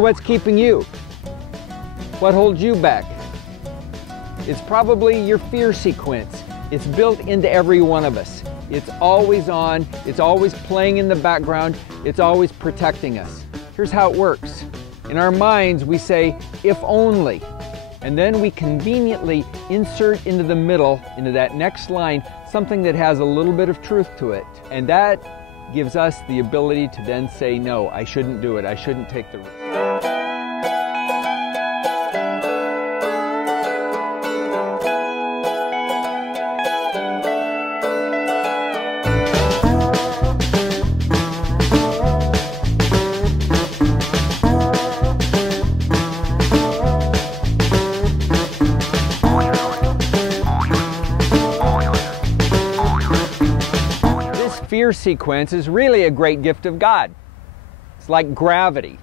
So what's keeping you? What holds you back? It's probably your fear sequence. It's built into every one of us. It's always on, it's always playing in the background, it's always protecting us. Here's how it works. In our minds, we say, if only, and then we conveniently insert into the middle, into that next line, something that has a little bit of truth to it. And that gives us the ability to then say, no, I shouldn't do it, I shouldn't take the risk. Fear sequence is really a great gift of God. It's like gravity.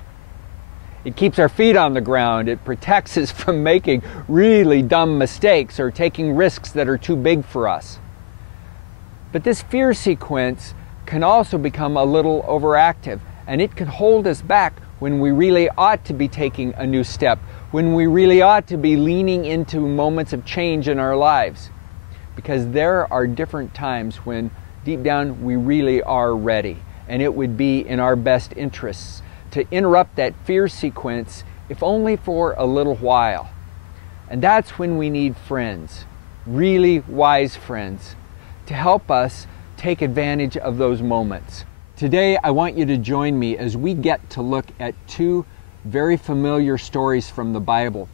It keeps our feet on the ground. It protects us from making really dumb mistakes or taking risks that are too big for us. But this fear sequence can also become a little overactive, and it can hold us back when we really ought to be taking a new step, when we really ought to be leaning into moments of change in our lives. Because there are different times when deep down, we really are ready, and it would be in our best interests to interrupt that fear sequence, if only for a little while. And that's when we need friends, really wise friends, to help us take advantage of those moments. Today, I want you to join me as we get to look at two very familiar stories from the Bible.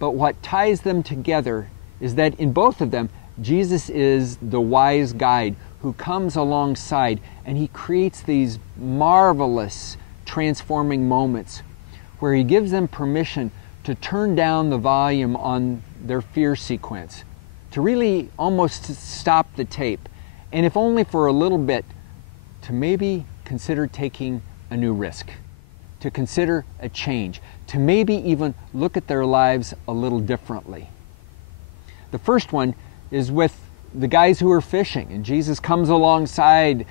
But what ties them together is that in both of them, Jesus is the wise guide who comes alongside, and he creates these marvelous transforming moments where he gives them permission to turn down the volume on their fear sequence, to really almost stop the tape, and if only for a little bit, to maybe consider taking a new risk, to consider a change, to maybe even look at their lives a little differently. The first one is with the guys who are fishing, and Jesus comes alongside,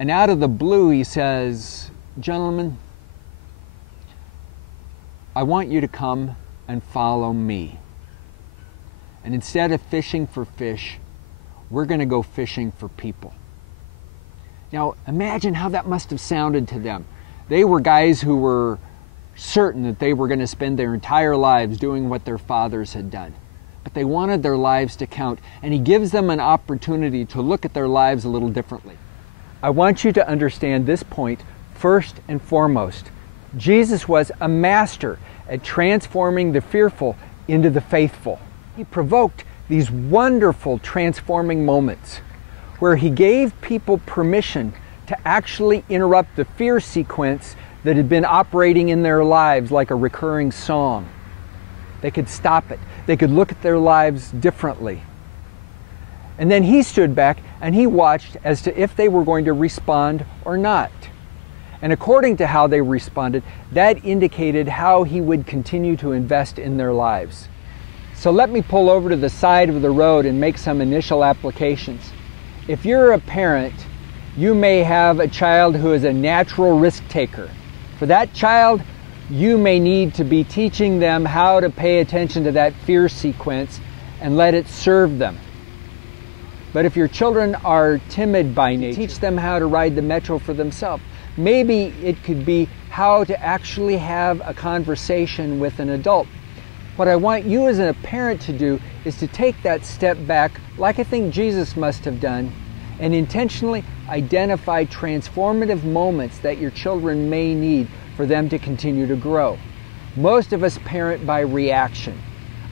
and out of the blue he says, "Gentlemen, I want you to come and follow me. And instead of fishing for fish, we're going to go fishing for people." Now imagine how that must have sounded to them. They were guys who were certain that they were going to spend their entire lives doing what their fathers had done. But they wanted their lives to count, and he gives them an opportunity to look at their lives a little differently. I want you to understand this point first and foremost. Jesus was a master at transforming the fearful into the faithful. He provoked these wonderful transforming moments where he gave people permission to actually interrupt the fear sequence that had been operating in their lives like a recurring song. They could stop it. They could look at their lives differently. And then he stood back and he watched as to if they were going to respond or not. And according to how they responded, that indicated how he would continue to invest in their lives. So let me pull over to the side of the road and make some initial applications. If you're a parent, you may have a child who is a natural risk taker. For that child, you may need to be teaching them how to pay attention to that fear sequence and let it serve them. But if your children are timid by nature, teach them how to ride the metro for themselves. Maybe it could be how to actually have a conversation with an adult. What I want you as a parent to do is to take that step back, like I think Jesus must have done, and intentionally identify transformative moments that your children may need for them to continue to grow. Most of us parent by reaction.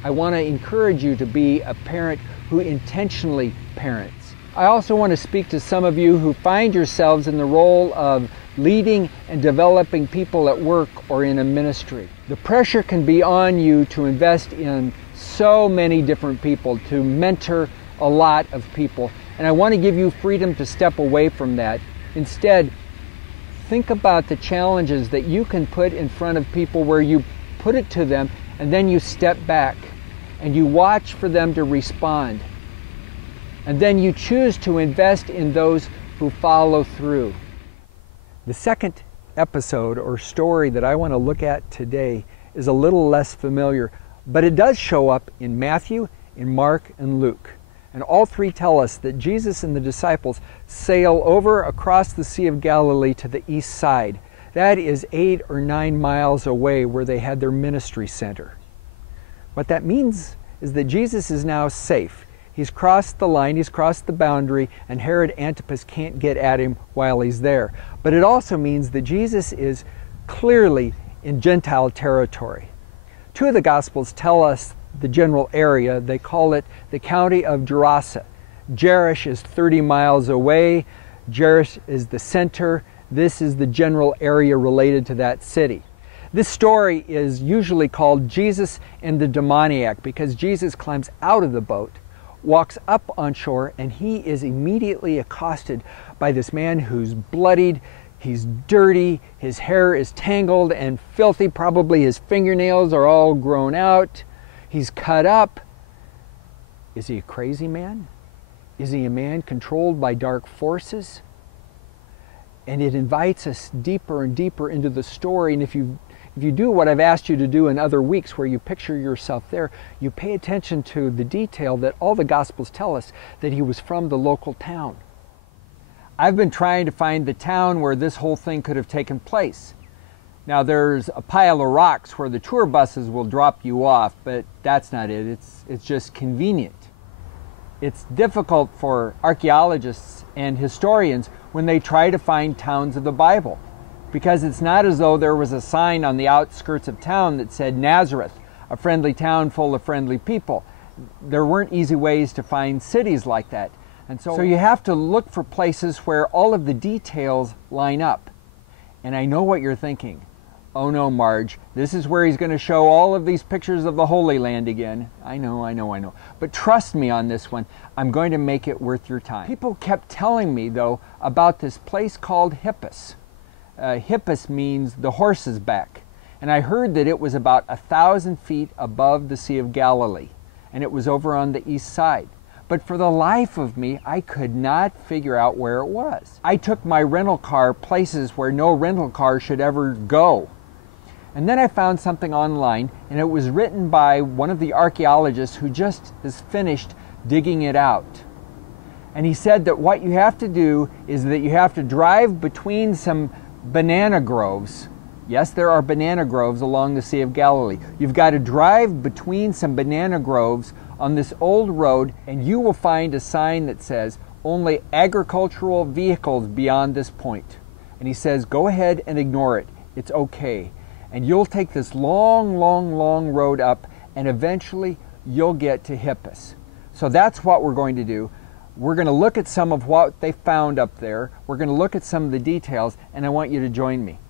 I want to encourage you to be a parent who intentionally parents. I also want to speak to some of you who find yourselves in the role of leading and developing people at work or in a ministry. The pressure can be on you to invest in so many different people, to mentor a lot of people. And I want to give you freedom to step away from that. Instead, think about the challenges that you can put in front of people where you put it to them and then you step back and you watch for them to respond. And then you choose to invest in those who follow through. The second episode or story that I want to look at today is a little less familiar, but it does show up in Matthew, in Mark, and Luke. And all three tell us that Jesus and the disciples sail over across the Sea of Galilee to the east side. That is 8 or 9 miles away where they had their ministry center. What that means is that Jesus is now safe. He's crossed the line, he's crossed the boundary, and Herod Antipas can't get at him while he's there. But it also means that Jesus is clearly in Gentile territory. Two of the Gospels tell us the general area. They call it the county of Gerasa. Jerish is 30 miles away. Jerish is the center. This is the general area related to that city. This story is usually called Jesus and the Demoniac because Jesus climbs out of the boat, walks up on shore, and he is immediately accosted by this man who's bloodied, he's dirty, his hair is tangled and filthy, probably his fingernails are all grown out, he's cut up. Is he a crazy man? Is he a man controlled by dark forces? And it invites us deeper and deeper into the story, and if you do what I've asked you to do in other weeks where you picture yourself there, you pay attention to the detail that all the Gospels tell us that he was from the local town. I've been trying to find the town where this whole thing could have taken place. Now there's a pile of rocks where the tour buses will drop you off, but that's not it. It's just convenient. It's difficult for archaeologists and historians when they try to find towns of the Bible, because it's not as though there was a sign on the outskirts of town that said Nazareth, a friendly town full of friendly people. There weren't easy ways to find cities like that. And so you have to look for places where all of the details line up. And I know what you're thinking. Oh no, Marge, this is where he's going to show all of these pictures of the Holy Land again. I know. But trust me on this one, I'm going to make it worth your time. People kept telling me, though, about this place called Hippus. Hippus means the horse's back. And I heard that it was about 1,000 feet above the Sea of Galilee. And it was over on the east side. But for the life of me, I could not figure out where it was. I took my rental car places where no rental car should ever go. And then I found something online, and it was written by one of the archaeologists who just has finished digging it out. And he said that what you have to do is that you have to drive between some banana groves. Yes, there are banana groves along the Sea of Galilee. You've got to drive between some banana groves on this old road, and you will find a sign that says, "Only agricultural vehicles beyond this point." And he says, go ahead and ignore it. It's okay. And you'll take this long road up, and eventually you'll get to Hippus. So that's what we're going to do. We're going to look at some of what they found up there. We're going to look at some of the details, and I want you to join me.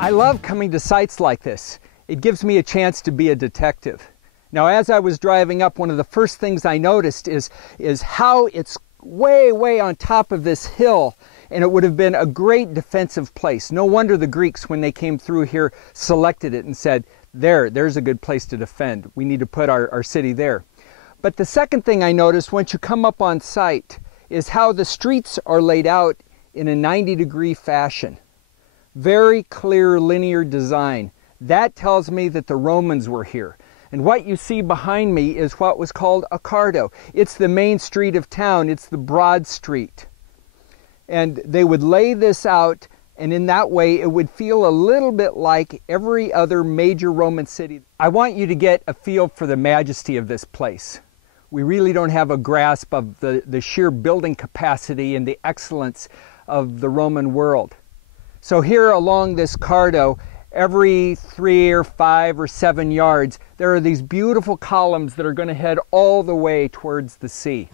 I love coming to sites like this. It gives me a chance to be a detective. Now, as I was driving up, one of the first things I noticed is how it's way on top of this hill, and it would have been a great defensive place. No wonder the Greeks, when they came through here, selected it and said, there's a good place to defend. We need to put our city there. But the second thing I noticed once you come up on site is how the streets are laid out in a 90-degree fashion. Very clear linear design. That tells me that the Romans were here. And what you see behind me is what was called a cardo. It's the main street of town. It's the broad street. And they would lay this out, and in that way it would feel a little bit like every other major Roman city. I want you to get a feel for the majesty of this place. We really don't have a grasp of the sheer building capacity and the excellence of the Roman world. So here along this cardo, every 3 or 5 or 7 yards, there are these beautiful columns that are going to head all the way towards the sea.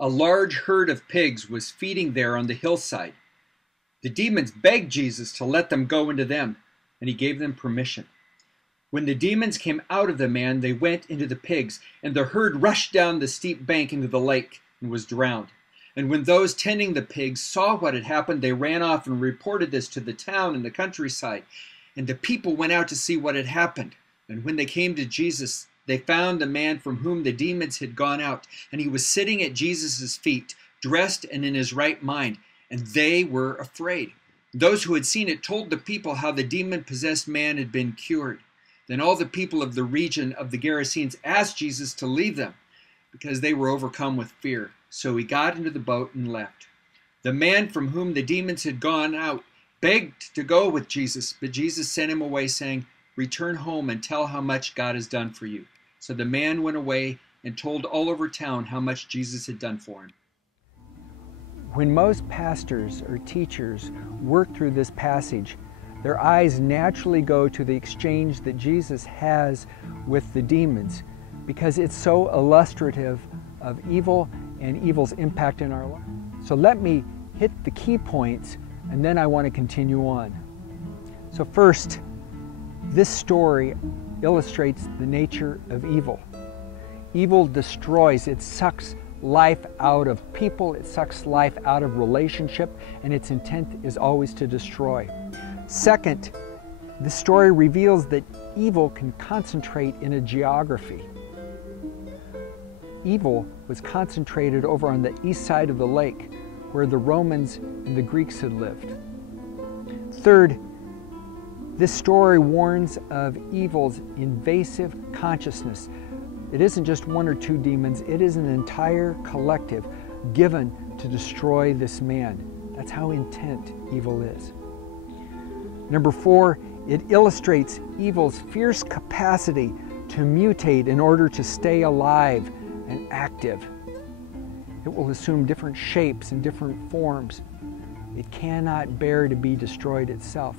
A large herd of pigs was feeding there on the hillside. The demons begged Jesus to let them go into them, and he gave them permission. When the demons came out of the man, they went into the pigs, and the herd rushed down the steep bank into the lake and was drowned. And when those tending the pigs saw what had happened, they ran off and reported this to the town and the countryside. And the people went out to see what had happened. And when they came to Jesus, they found the man from whom the demons had gone out, and he was sitting at Jesus' feet, dressed and in his right mind, and they were afraid. Those who had seen it told the people how the demon-possessed man had been cured. Then all the people of the region of the Gerasenes asked Jesus to leave them, because they were overcome with fear. So he got into the boat and left. The man from whom the demons had gone out begged to go with Jesus, but Jesus sent him away, saying, "Return home and tell how much God has done for you." So the man went away and told all over town how much Jesus had done for him. When most pastors or teachers work through this passage, their eyes naturally go to the exchange that Jesus has with the demons, because it's so illustrative of evil and evil's impact in our life. So let me hit the key points, and then I want to continue on. So first, this story illustrates the nature of evil. Evil destroys, it sucks life out of people, it sucks life out of relationship, and its intent is always to destroy. Second, the story reveals that evil can concentrate in a geography. Evil was concentrated over on the east side of the lake, where the Romans and the Greeks had lived. Third, this story warns of evil's invasive consciousness. It isn't just 1 or 2 demons, it is an entire collective given to destroy this man. That's how intent evil is. Number 4, it illustrates evil's fierce capacity to mutate in order to stay alive and active. It will assume different shapes and different forms. It cannot bear to be destroyed itself.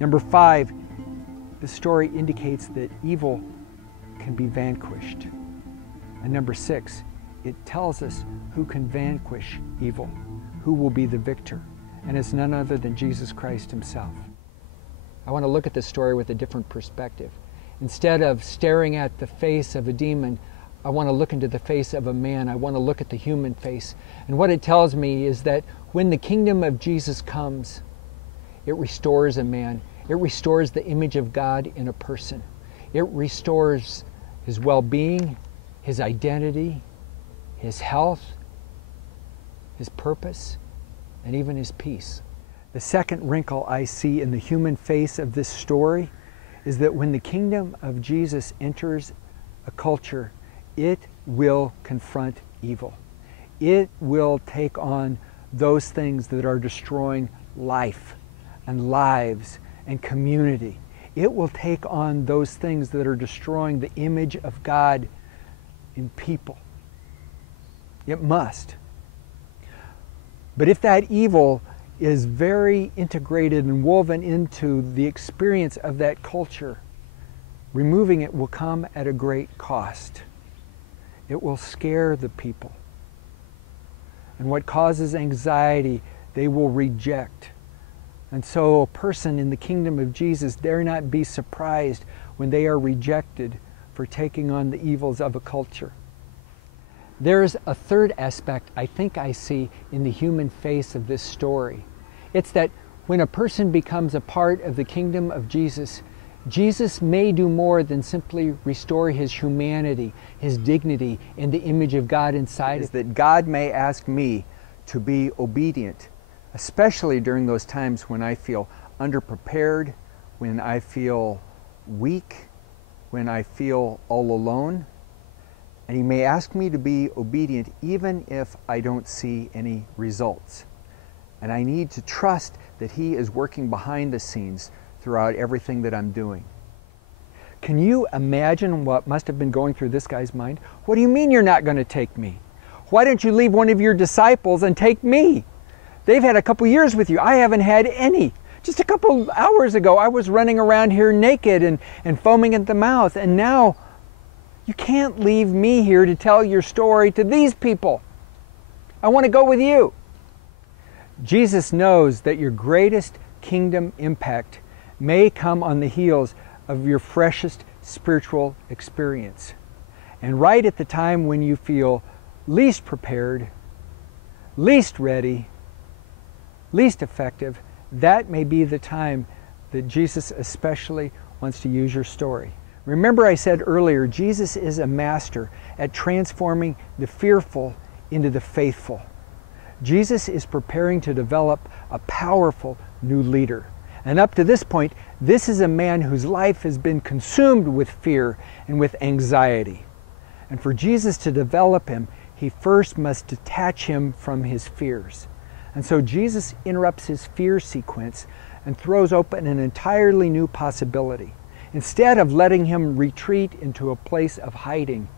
Number 5, the story indicates that evil can be vanquished. And number 6, it tells us who can vanquish evil, who will be the victor, and it's none other than Jesus Christ himself. I want to look at this story with a different perspective. Instead of staring at the face of a demon, I want to look into the face of a man. I want to look at the human face. And what it tells me is that when the kingdom of Jesus comes, it restores a man. It restores the image of God in a person. It restores his well-being, his identity, his health, his purpose, and even his peace. The second wrinkle I see in the human face of this story is that when the kingdom of Jesus enters a culture, it will confront evil. It will take on those things that are destroying life and lives and community. It will take on those things that are destroying the image of God in people. It must. But if that evil is very integrated and woven into the experience of that culture, removing it will come at a great cost. It will scare the people. And what causes anxiety, they will reject. And so a person in the kingdom of Jesus dare not be surprised when they are rejected for taking on the evils of a culture. There's a third aspect I think I see in the human face of this story. It's that when a person becomes a part of the kingdom of Jesus, Jesus may do more than simply restore his humanity, his dignity, and the image of God inside of it. That God may ask me to be obedient, especially during those times when I feel underprepared, when I feel weak, when I feel all alone. And he may ask me to be obedient even if I don't see any results. And I need to trust that he is working behind the scenes throughout everything that I'm doing. Can you imagine what must have been going through this guy's mind? What do you mean you're not going to take me? Why don't you leave one of your disciples and take me? They've had a couple years with you. I haven't had any. Just a couple hours ago, I was running around here naked and foaming at the mouth, and now you can't leave me here to tell your story to these people. I want to go with you. Jesus knows that your greatest kingdom impact may come on the heels of your freshest spiritual experience. And right at the time when you feel least prepared, least ready, least effective, that may be the time that Jesus especially wants to use your story. Remember I said earlier, Jesus is a master at transforming the fearful into the faithful. Jesus is preparing to develop a powerful new leader. And up to this point, this is a man whose life has been consumed with fear and with anxiety. And for Jesus to develop him, he first must detach him from his fears. And so Jesus interrupts his fear sequence and throws open an entirely new possibility. Instead of letting him retreat into a place of hiding,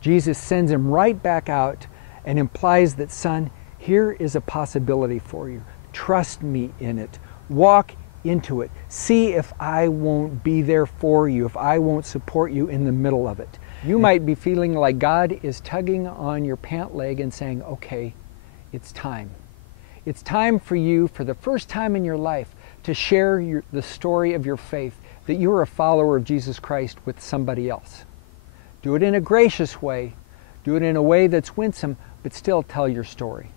Jesus sends him right back out and implies that, son, here is a possibility for you. Trust me in it. Walk into it. See if I won't be there for you, if I won't support you in the middle of it. You might be feeling like God is tugging on your pant leg and saying, okay, it's time. It's time for you, for the first time in your life, to share the story of your faith, that you are a follower of Jesus Christ with somebody else. Do it in a gracious way. Do it in a way that's winsome, but still tell your story.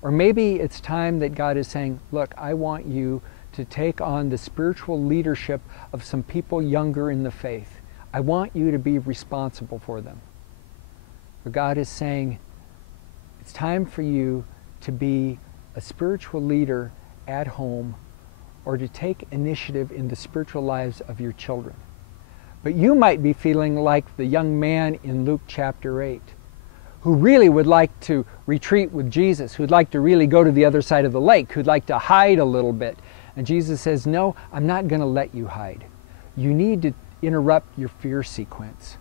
Or maybe it's time that God is saying, look, I want you to take on the spiritual leadership of some people younger in the faith. I want you to be responsible for them. Or God is saying, it's time for you to be a spiritual leader at home, or to take initiative in the spiritual lives of your children. But you might be feeling like the young man in Luke chapter 8, who really would like to retreat with Jesus, who'd like to really go to the other side of the lake, who'd like to hide a little bit. And Jesus says, no, I'm not going to let you hide. You need to interrupt your fear sequence.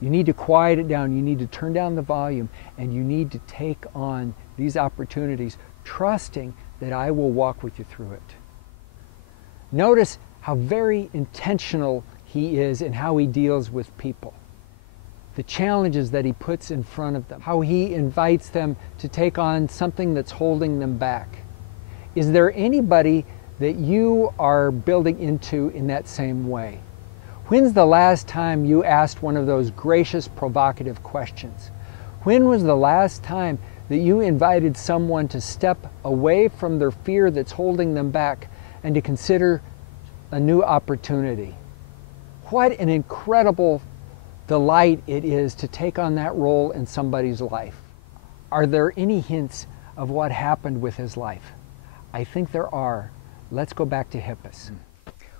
You need to quiet it down. You need to turn down the volume, and you need to take on these opportunities, trusting that I will walk with you through it. Notice how very intentional he is in how he deals with people. The challenges that he puts in front of them, how he invites them to take on something that's holding them back. Is there anybody that you are building into in that same way? When's the last time you asked one of those gracious, provocative questions? When was the last time that you invited someone to step away from their fear that's holding them back and to consider a new opportunity? What an incredible delight it is to take on that role in somebody's life. Are there any hints of what happened with his life? I think there are. Let's go back to Hippus.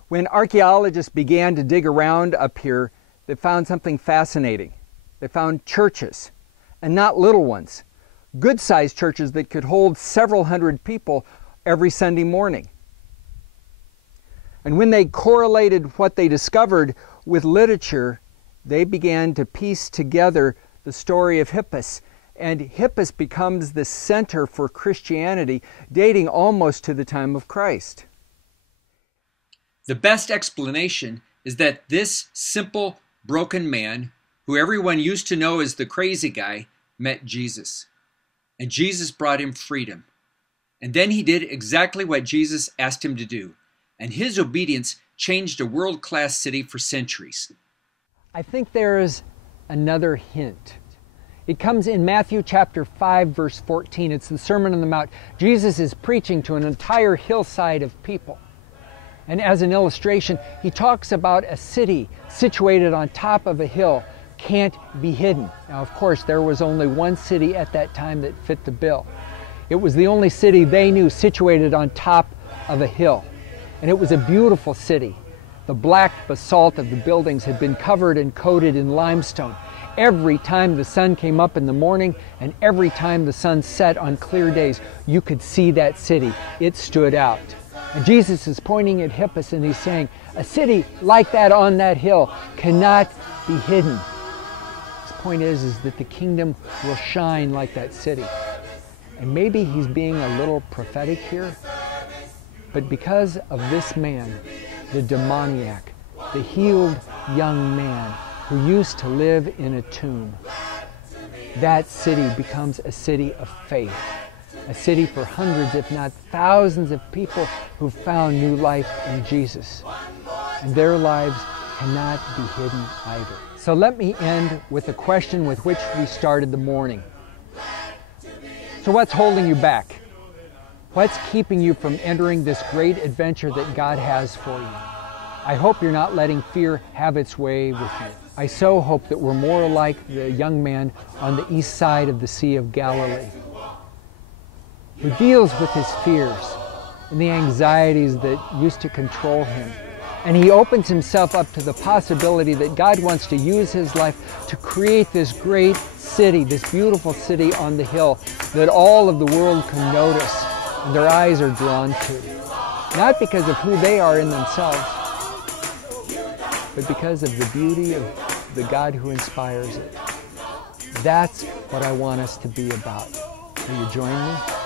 When archaeologists began to dig around up here, they found something fascinating. They found churches, and not little ones. Good-sized churches that could hold several hundred people every Sunday morning. And when they correlated what they discovered with literature, they began to piece together the story of Hippus. And Hippus becomes the center for Christianity, dating almost to the time of Christ. The best explanation is that this simple, broken man, who everyone used to know as the crazy guy, met Jesus. And Jesus brought him freedom. And then he did exactly what Jesus asked him to do. And his obedience changed a world-class city for centuries. I think there is another hint. It comes in Matthew chapter 5, verse 14. It's the Sermon on the Mount. Jesus is preaching to an entire hillside of people. And as an illustration, he talks about a city situated on top of a hill can't be hidden. Now, of course, there was only one city at that time that fit the bill. It was the only city they knew situated on top of a hill. And it was a beautiful city. The black basalt of the buildings had been covered and coated in limestone. Every time the sun came up in the morning and every time the sun set on clear days, you could see that city. It stood out. And Jesus is pointing at Hippus and he's saying, a city like that on that hill cannot be hidden. His point is that the kingdom will shine like that city. And maybe he's being a little prophetic here, but because of this man, the demoniac, the healed young man who used to live in a tomb, that city becomes a city of faith, a city for hundreds, if not thousands of people who found new life in Jesus. And their lives cannot be hidden either. So let me end with a question with which we started the morning. So what's holding you back? What's keeping you from entering this great adventure that God has for you? I hope you're not letting fear have its way with you. I so hope that we're more like the young man on the east side of the Sea of Galilee, who deals with his fears and the anxieties that used to control him. And he opens himself up to the possibility that God wants to use his life to create this great city, this beautiful city on the hill that all of the world can notice and their eyes are drawn to. Not because of who they are in themselves, but because of the beauty of the God who inspires it. That's what I want us to be about. Will you join me?